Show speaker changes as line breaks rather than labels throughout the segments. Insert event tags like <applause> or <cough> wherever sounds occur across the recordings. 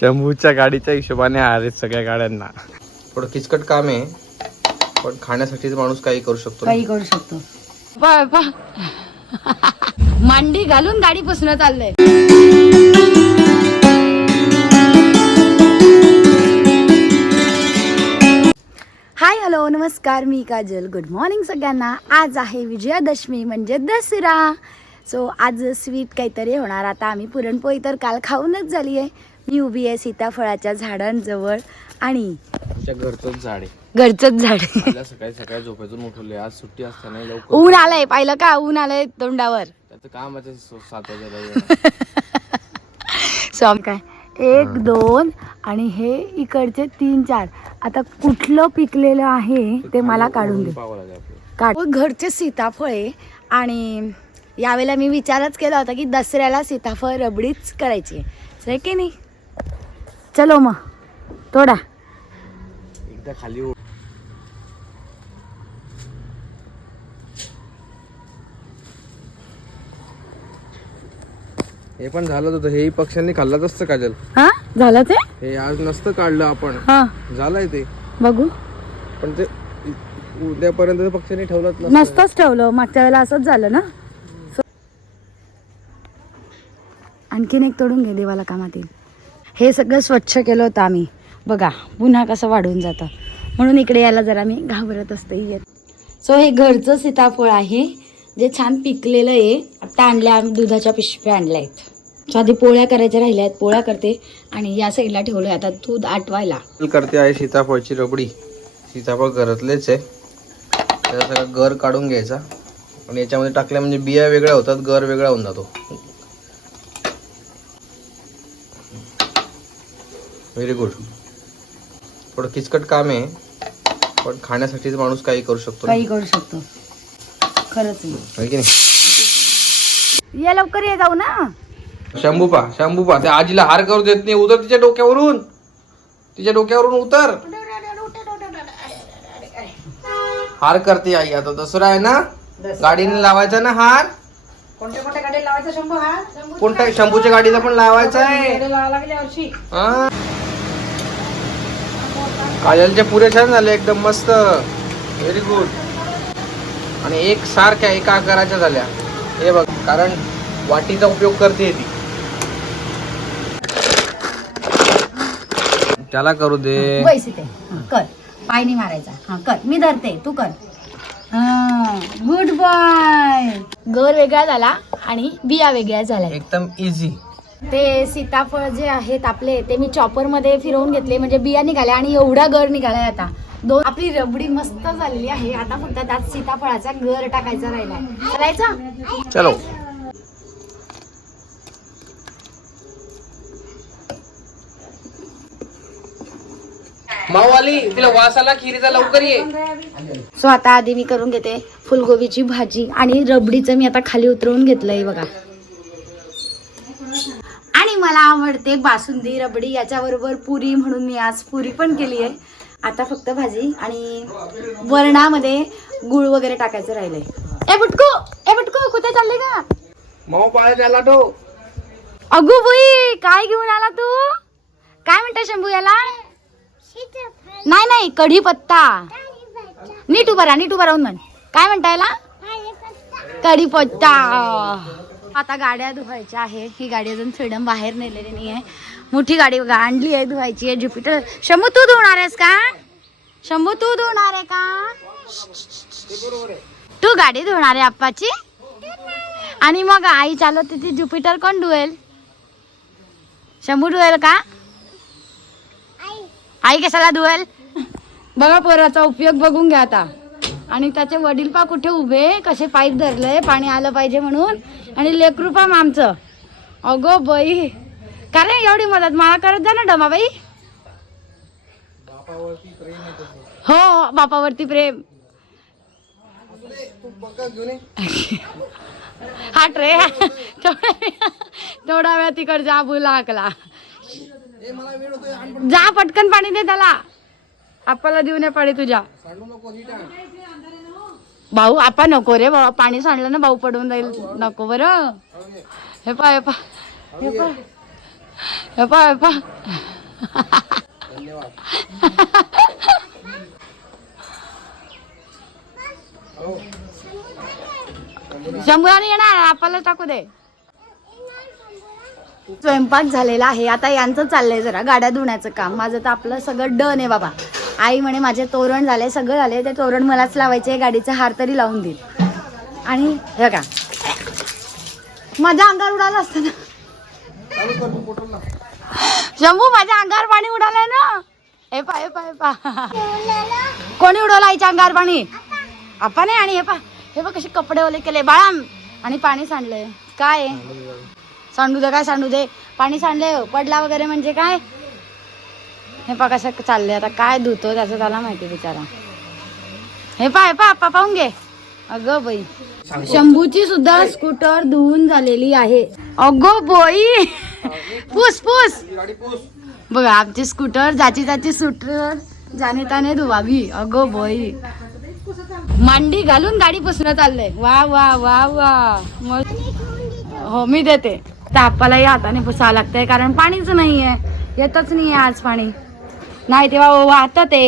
शंभूच्या गाडीच्या हिशोबाने आहेत सगळ्या गाड्यांना. थोडं किचकट काम आहे पण खाण्यासाठीच माणूस काही करू शकतो
काही करू शकतो. पा पा मांडी घालून गाडी पुसणं चाललंय. हाय हॅलो नमस्कार मी काजल. गुड मॉर्निंग सगळ्यांना. आज आहे विजयादशमी म्हणजे दसरा. सो आज स्वीट काहीतरी होणार. आता आम्ही पुरणपोळी तर काल खाऊनच झाली आहे मी उभी आहे सीताफळाच्या झाडांजवळ आणि
आमच्या घरचंच झाड आहे.
घरचंच झाड आहे.
सकाळी सकाळी झोपेतून उठवले आज सुट्टी असताना लवकर
ऊन आलंय पाहिलं का? ऊन आलंय तोंडावर.
त्याचं काम आहे ते स- सात वाजायला
सो आम्ही काय? एक दोन आणि हे इकडचे तीन चार. आता कुठलं पिकलेलं आहे ते मला काढून दे.
पाहावं लागेल आपल्याला.
काढ. घरचे सीताफळे आणि यावेळेला मी विचारच केला होता की दसऱ्याला सीताफळ रबडीच करायची आहे की नाही? चलो मग तोडा.
एकदा खाली हे पण झालं होतं हेही पक्ष्यांनी खाल्लंच असतं काजल.
हा? झालं ते?
हे आज नसतं काढलं आपण.
हा.
झालंय ते.
बघू.
पण ते उ- उद्यापर्यंत ते पक्ष्यांनी ठेवलंच नसतं.
नसतंच ठेवलं मागच्या वेळेला असंच झालं ना? आणखीन एक तोडून घे देवाला कामात येईल हे सगळं स्वच्छ केलं होतं आम्ही. बघा पुन्हा कसं वाढून जातं. म्हणून इकडे यायला जरा मी घाबरत असते. येत सो हे घरचं सीताफळ आहे जे छान पिकलेलं आहे. आत्ता आणल्या आम्ही दुधाच्या पिशव्या आणल्या आहेत. सो आधी पोळ्या करायच्या राहिल्या आहेत पोळ्या करते. आणि या साईडला ठेवलं आहे आता दूध आटवायला.
करते आहे सीताफळची रबडी. सीताफळ घरातलेच आहे. त्याचा सगळा गर काढून घ्यायचा. आणि याच्यामध्ये टाकल्या म्हणजे बिया वेगळ्या होतात गर वेगळा होऊन जातो. व्हेरी गुड थोडं किचकट काम आहे पण खाण्यासाठीच माणूस काही करू शकतो
काही करू शकतो. खरंच आहे.
है की नाही?
ये लवकर ये जाऊ ना.
शंभू पा शंभू पा त्या आजीला हार करू देत नाही. उतर तिच्या डोक्यावरून. तिच्या डोक्यावरून उतर. हार करते आई. आता दसरा आहे ना? गाडीने लावायचा ना हार?
कोणत्या कोणत्या गाडी लावायचा शंभू हा
कोणत्या शंभूच्या गाडीला पण लावायचा आहे? काजलचे पुरे छान झाले एकदम मस्त. व्हेरी गुड आणि एक सारख्या एका आकाराच्या झाल्या. हे बघ कारण वाटीचा उपयोग करते ती. त्याला करू दे.
पैसे ते कर. पाय नाही मारायचा. हा कर. मी धरते. तू कर. गुड बॉय घर वेगळा झाला आणि बिया वेगळ्या झाल्या.
एकदम इझी
ते सीताफळ जे आहेत आपले ते मी चॉपरमध्ये फिरवून घेतले. म्हणजे बिया निघाल्या आणि एवढा गर निघालाय आता. दोन आपली रबडी मस्त झालेली आहे. आता फक्त त्यात सीताफळाचा गर टाकायचा राहिलाय. करायचा?
चलो. माऊवाली तिला वासाला खिरीचा लवकर ये.
सो आता आधी मी करून घेते फुलगोबीची भाजी आणि रबडीचं मी आता खाली उतरवून घेतलंय बघा. आणि मला आवडते बासुंदी रबडी याच्याबरोबर पुरी म्हणून मी आज पुरी पण केली आहे. आता फक्त भाजी आणि वरणामध्ये गुळ वगैरे टाकायचं राहिलंय. ए बुटकू! ए बुटकू! कुठे चालले का
माऊ पाळ्या त्याला तो.
अगो बुई काय घेऊन आला तू? काय म्हणता शंभू याला? नाही नाही कढीपत्ता. नीट उभा राहा नीट उभा राहून म्हण. काय म्हणता याला? कढीपत्ता. आता गाड्या धुवायच्या आहे ही गाडी अजून फ्रीडम बाहेर नेलेली नाही आहे मोठी गाडी बघा आणली आहे धुवायची आहे. ज्युपिटर शंभू तू धुवणार आहेस का? शंभू तू धुणार आहे का? तू गाडी धुवणार आहे आप्पाची? आणि मग आई चालवते ती ज्युपिटर कोण धुवेल? शंभू धुवेल का? आई कशाला धुवेल? बघा पोराचा उपयोग बघून घ्या आता. आणि त्याचे वडील पा कुठे उभे? कसे पाईप धरले? पाणी आलं पाहिजे म्हणून. आणि लेकरू पा आमचं. अगो बाई. का रे एवढी मदत. मला करत जा ना डमाबाई. हो बापावरती प्रेम. हा ट्रे थोडा वेळ तिकडच्या आबूला हाकला जा पटकन. पाणी दे त्याला. आपाला देऊ नये पाणी तुझ्या. भाऊ आपा नको रे बाबा पाणी सांडलं ना भाऊ पडून जाईल. नको बरं. हे पा हे पा हे पा हे पा हे
पा.
शंभूराने येणार आपल्याला टाकू दे. स्वयंपाक झालेला आहे. आता यांचं चाललंय जरा गाड्या धुण्याचं काम. माझं तर आपलं सगळं डन आहे बाबा. आई म्हणे माझे तोरण झाले सगळं झाले ते तोरण मलाच लावायचे गाडीचा हार तरी लावून देईल. आणि हे का माझ्या अंगावर उडाला असतं ना. शंभू माझ्या अंगावर पाणी उडालंय ना. हे पा हे पा हे पा. कोणी उडवलं आईच्या अंगावर पाणी? आपण नाही आणि हे पा हे पा कसे कपडे ओले केले. बाळाम आणि पाणी सांडलंय. काय? सांडू दे काय सांडू दे? पाणी सांडले पडला वगैरे म्हणजे काय? हे पा कसं चाललंय. आता काय धुतो त्याचं त्याला माहिती बिचारा. हे पा हे पा पाहून घे. अगं बाई. शंभूची सुद्धा स्कूटर धुवून झालेली आहे. अगो बोई. पुस पुस. बघा आमची स्कूटर जाची जाची स्कूटर जाणे ताने धुवावी. अगो बोई. मांडी घालून गाडी पुसणं चाललंय. वा वा वा वा. मग हो मी देते. तापालाही हाताने पुसावं लागतंय कारण पाणीच नाहीये. येतच नाहीये आज पाणी. नाही तेव्हा वाहतं ते.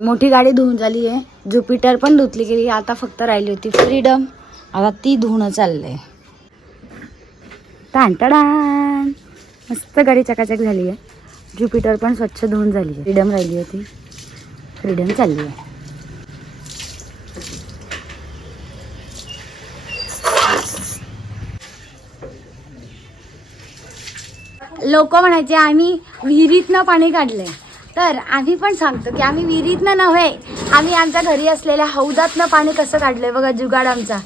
मोठी गाडी धुवून झाली आहे. ज्युपिटर पण धुतली गेली. आता फक्त राहिली होती फ्रीडम आता ती धुणं चाललंय. टाण मस्त गाडी चकाचक झाली आहे. ज्युपिटर पण स्वच्छ धुवून झाली आहे. फ्रीडम राहिली होती. फ्रीडम चालली आहे. लोक म्हणायचे आम्ही विहिरीतनं पाणी काढलंय. तर आम्ही पण सांगतो की आम्ही विहिरीतनं नव्हे आम्ही आमच्या घरी असलेल्या हौदातनं पाणी कसं काढलंय बघा जुगाड आमचा.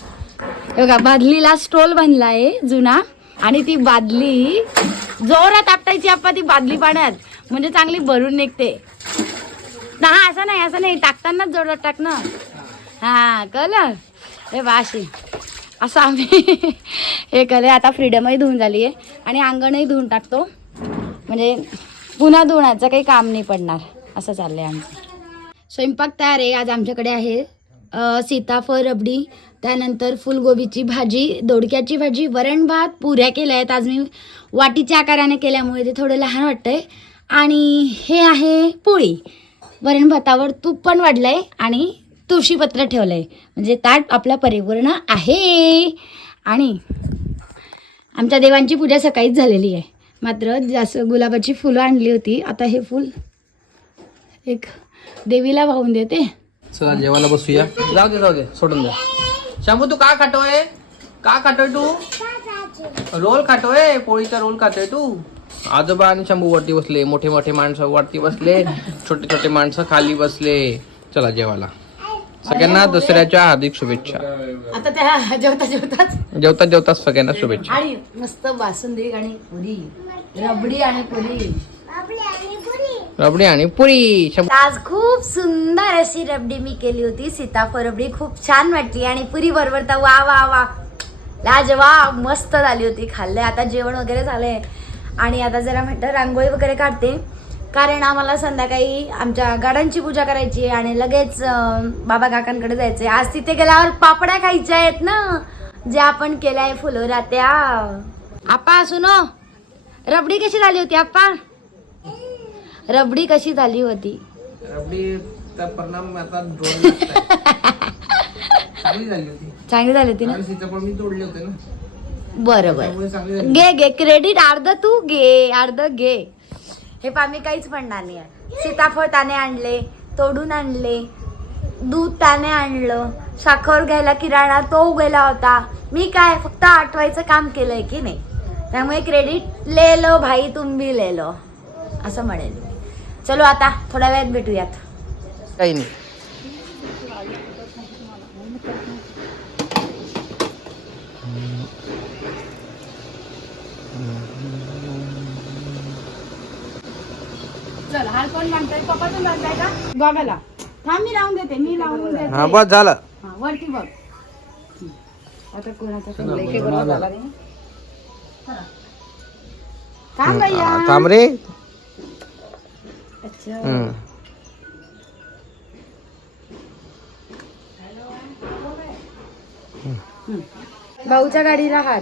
बघा बादलीला स्टोल बांधलाय जुना आणि ती बादली जोरात आपटायची आपण ती बादली पाण्यात. म्हणजे चांगली भरून निघते. हा असं नाही असं नाही टाकतानाच जोरात टाकणं हां हा कळलं हे बाशी असं आम्ही <laughs> हे केलं आता फ्रीडमही धुवून झाली आहे आणि अंगणही धुवून टाकतो. म्हणजे पुन्हा धुण्याचं काही काम नाही पडणार. असं चाललं आहे आमचं. स्वयंपाक तयार आहे. आज आमच्याकडे आहे सीताफळ रबडी त्यानंतर फुलगोबीची भाजी दोडक्याची भाजी वरण भात पुऱ्या केल्या आहेत. आज मी वाटीच्या आकाराने केल्यामुळे ते थोडं लहान वाटतंय. आणि हे आहे पोळी. वरण भातावर तूप पण वाढलंय आणि तुळशीपत्र ठेवलंय. म्हणजे ताट आपला परिपूर्ण आहे. आणि आमच्या देवांची पूजा सकाळीच झालेली आहे. मात्र जास्त गुलाबाची फुलं आणली होती. आता हे फुल एक देवीला वाहून देते.
चला जेवायला बसूया. जाऊ दे जाऊ दे सोडून द्या. शंभू तू का खातोय? का खातोय तू? रोल खातोय? पोळीचा रोल खातोय तू? आजोबा आणि शंभू वरती बसले. मोठे मोठे माणसं वरती बसले. छोटे छोटे माणसं खाली बसले. चला जेवायला. सगळ्यांना दसऱ्याच्या हार्दिक शुभेच्छा.
आता त्या जेवता जेवताच.
जेवता जेवता सगळ्यांना शुभेच्छा.
आणि मस्त बासुंदी आणि रबडी आणि पुरी.
रबडी आणि पुरी.
आज खूप सुंदर अशी रबडी मी केली होती. सीताफळ रबडी खूप छान वाटली आणि पुरी बरोबर तर वा वा वा. लाजवा मस्त झाली होती. खाल्ले आता जेवण वगैरे झालंय. आणि आता जरा म्हटलं रांगोळी वगैरे काढते. कारण आम्हाला संध्याकाळी आमच्या गाड्यांची पूजा करायची आहे आणि लगेच बाबा काकांकडे जायचंय. आज तिथे गेल्यावर पापड्या खायच्या आहेत ना? जे आपण केल्या फुलोऱ्या त्या. आपा सुनो. रबडी कशी झाली होती आप्पा? रबडी कशी झाली होती?
रबडीचा परिणाम आता चांगली झाली होती.
चांगली झाली होती ना?
आणि सीताफळ मी तोडले होते ना. त्यामुळे चांगली झाली.
घे घे क्रेडिट अर्ध तू घे अर्ध घे. हे पा मी काहीच म्हणणार नाही सीताफळ त्याने आणले तोडून आणले दूध त्याने आणलं साखर घ्यायला किराणा तो गेला होता. मी काय फक्त आठवायचं काम केलंय की नाही? त्यामुळे क्रेडिट ले लो भाई तुम भी ले लो असं म्हणेल मी. चलो आता थोड्या वेळात भेटूयात.
काही नाही.
बघायला. थांब मी लावून देते मी लावून देते.
हा बस झालं.
हा, वरती बघ. आता कोणाचा भैया.
हा, थांब रे
अच्छा.
हम्म.
भाऊच्या गाडीला हार.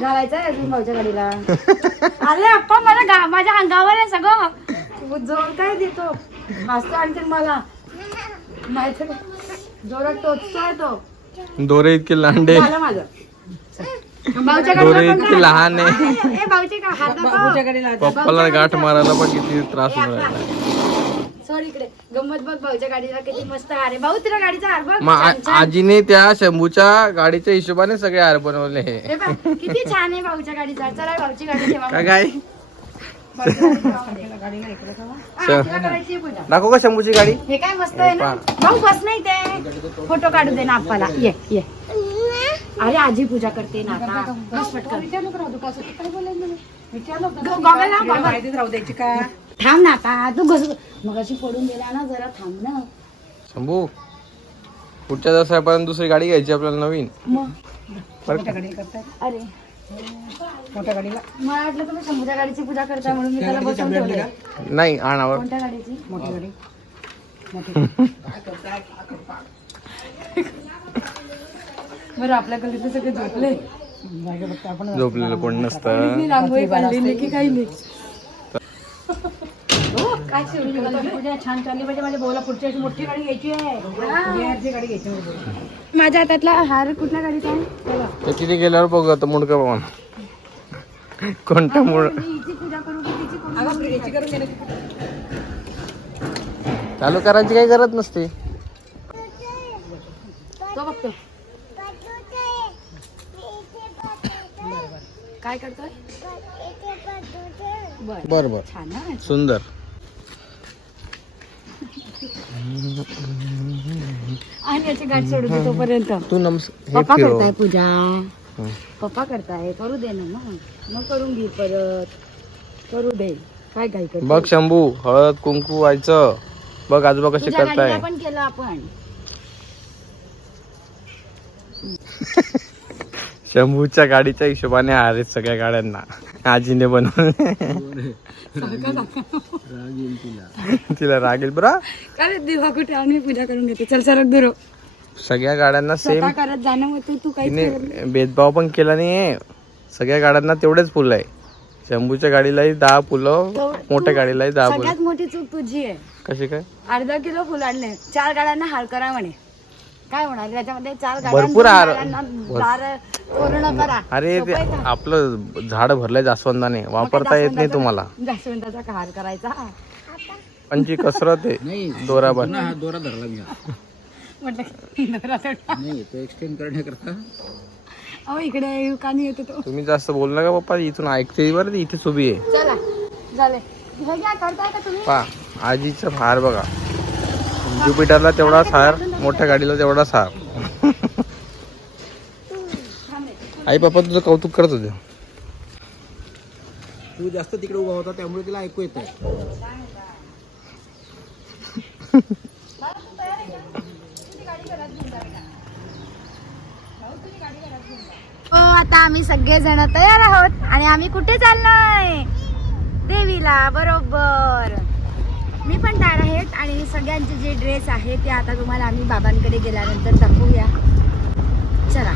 घालायचं आहे अजून भाऊच्या गाडीला. <laughs> अरे अप्पा मला गा- माझ्या अंगावर आहे सगळं. जोर काय देतो? हसतो आणखी मला. नाही जोरात टोचतोय तो.
दोरे इतके लांडे.
झालं माझं.
इतके
घाल.
लहान आहे. पप्पाला गाठ मारायला पण किती त्रास होऊन राहिला. आजीने त्या शंभूच्या गाडीच्या हिशोबाने सगळे हार बनवले.
हे बघ, किती छान आहे भाऊच्या गाडीचा चला भाऊची गाडी ठेवा
का काय दाखव का शंभूची गाडी?
हे काय मस्त आहे ना? भाऊ बस नाही ते. फोटो काढू दे ना आपल्याला ये ये. अरे आजी पूजा करते ना आता. गो- गॉगल लाव, गॉगल. थांब ना आता. तू घस मग अशी पडून गेला ना जरा थांब ना.
शंभू पुढच्या दसऱ्यापर्यंत दुसरी गाडी घ्यायची आपल्याला नवीन.
मग?
बरं का?
अरे. मोठ्या गाडीला? मला वाटलं तुम्ही शंभूच्या गाडीची पूजा करता म्हणून मी त्याला बसवून ठेवलंय.
नाही आणावर.
कोणत्या गाडीची? मोठी गाडी. <laughs> बरं आपल्या गल्लीतले सगळे झोपले.
झोपलेलं कोण नसतं.
मी रांगोळी काढली नाही की काही नाही. हो, काय शिवली पूजा छान चालली पाहिजे. माझ्या भाऊला पुढच्या वर्षी मोठी गाडी घ्यायची आहे. गाडी घ्यायची माझ्या हातातला हार कुठल्या गाडीचा आहे?
तिथे गेल्यावर बघू आता मुडका पाहून. कोणता मुळ
मी हिची पूजा करू की तिची करू?
चालू करायची काही गरज नसते.
तो बघतो काय करतोय? बर.
बर बर.
छान हा.
सुंदर.
आणि याची गाठ सोडू दे तोपर्यंत.
तू नमस हे
पप्पा
फिरव.
करताय पूजा?
हं.
पप्पा करताय? करू दे ना मग. मग करून घे परत. करू दे. काय काय
बघ शंभू हळद कुंकू व्हायचं बघ आजोबा कसे
तुझ्या
करताय.
गाडीला पण केलं आपण.
शंभूच्या गाडीच्या हिशोबाने आहेत सगळ्या गाड्यांना. आजीने बनवले तिला राग येईल बरं.
काय दिवा कुठे आम्ही पूजा करून घेते. चल सरक दूर.
सगळ्या गाड्यांना सेम
करत जाणं मग तू काही
भेदभाव पण केला नाहीये. सगळ्या गाड्यांना तेवढेच फुलं आहे. शंभूच्या गाडीलाही दहा फुलं मोठ्या गाडीलाही दहा फुलं.
मोठी चूक तुझी आहे.
कशी काय?
अर्धा किलो फुल आणले. चार गाड्यांना हार करा म्हणे. काय म्हणाले? त्याच्यामध्ये चार
भरपूर
दार पूर्ण करा.
अरे ते आपलं झाड भरलंय जास्वंदाने. वापरता येत नाही तुम्हाला. <laughs>
जास्वंदाचा हार करायचा.
पंची कसरत आहे. दोरा बन.
म्हटलं अहो इकडे कानी येतो तो.
तुम्ही जास्त बोल नका पप्पा इथून ऐकते बरं ती इथेच उभी आहे.
चला झाले. हे घ्या करताय का तुम्ही?
पा आजीचा हार बघा. ज्युपिटरला तेवढाच हार मोठ्या गाडीला तेवढाच हार आई पप्पा तुझं कौतुक करत होते.
तू जास्त तिकडे उभा होता त्यामुळे तिला ऐकू येत
हो आता आम्ही सगळे जण तयार आहोत आणि आम्ही कुठे चाललोय? देवीला बरोबर. मी पण तयार आहेत आणि सगळ्यांचे जे ड्रेस आहे ते आता तुम्हाला आम्ही बाबांकडे गेल्यानंतर दाखवूया. चला.